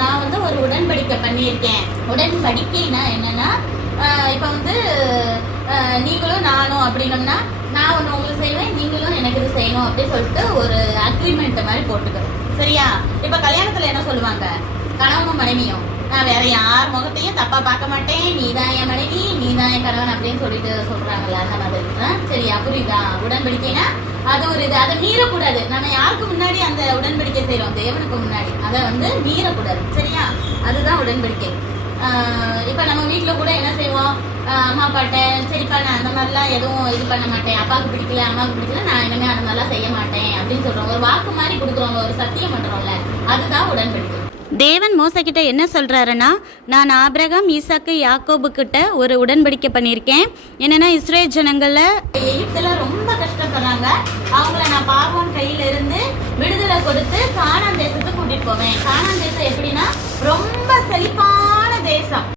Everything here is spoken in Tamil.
நான் வந்து ஒரு உடன்படிக்கை பண்ணியிருக்கேன். உடன்படிக்கைனா என்னன்னா, இப்போ வந்து நீங்களும் நானும் அப்படின்னோம்னா, நான் ஒன்று உங்களுக்கு செய்வேன், நீங்களும் எனக்கு இது செய்யணும் அப்படின்னு சொல்லிட்டு ஒரு அக்ரிமெண்ட் மாதிரி போட்டுக்கிறோம். சரியா? இப்போ கல்யாணத்துல என்ன சொல்லுவாங்க, கணவனும் மனைவியும் நான் வேற யார் முகத்தையும் தப்பா பார்க்க மாட்டேன், நீதான் என் மனைவி, நீதான் என் கணவன் அப்படின்னு சொல்லிட்டு சொல்றாங்கல்ல, அந்த மாதிரி. சரியா? புரியுதா? உடன்படிக்கைனா அது ஒரு இது, அதை மீறக்கூடாது. நம்ம யாருக்கு முன்னாடி அந்த உடன்படிக்கை செய்யறோம், தேவனுக்கு முன்னாடி, அதை வந்து மீறக்கூடாது. சரியா? அதுதான் உடன்படிக்கை. இப்ப நம்ம வீட்டுல கூட என்ன செய்வோம், அம்மா அப்பாட்ட சரிப்பா நான் அந்த மாதிரிலாம் எதுவும் இது பண்ண மாட்டேன், அப்பாவுக்கு பிடிக்கல அம்மாவுக்கு பிடிக்கல, நான் இனிமே அந்த மாதிரிலாம் செய்ய மாட்டேன் அப்படின்னு சொல்றோம். ஒரு வாக்கு மாதிரி கொடுக்குறோம், ஒரு சத்தியம் பண்றோம்ல, அதுதான் உடன்படிக்கை. தேவன் மோசக்கிட்ட என்ன சொல்கிறாருன்னா, நான் ஆபிரகாம், ஈசாக்கு, யாக்கோபு கிட்ட ஒரு உடன்படிக்கை பண்ணியிருக்கேன். என்னென்னா, இஸ்ரேல் ஜனங்களில் எகிப்தில் ரொம்ப கஷ்டப்படுறாங்க, அவங்கள நான் பார்வோன் கையில இருந்து விடுதலை கொடுத்து கானான் தேசத்துக்கு கூட்டிட்டு போவேன். கானான் தேசம் எப்படின்னா,